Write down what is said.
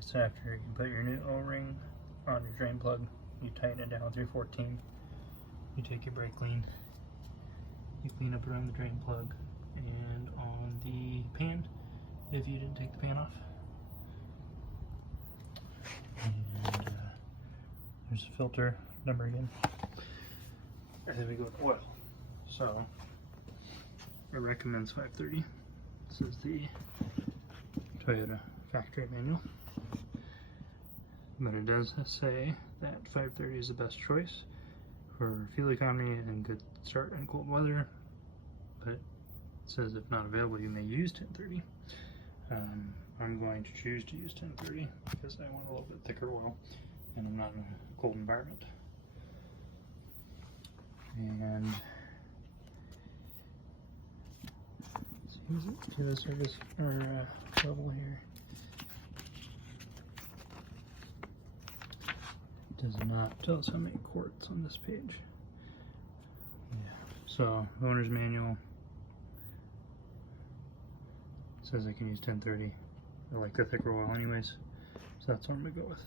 so after you put your new O-ring on your drain plug, you tighten it down through 14. You take your brake clean, you clean up around the drain plug and on the pan, if you didn't take the pan off. And there's a filter number again. And then we go to oil. So it recommends 530. This is the Toyota factory manual. But it does say that 530 is the best choice for fuel economy and good start in cold weather. But it says if not available, you may use 1030. I'm going to choose to use 1030 because I want a little bit thicker oil and I'm not in a cold environment. And to the service or level here. Does not tell us how many quarts on this page. Yeah. So owner's manual says I can use 1030. I like the thicker oil anyways, so that's what I'm gonna go with.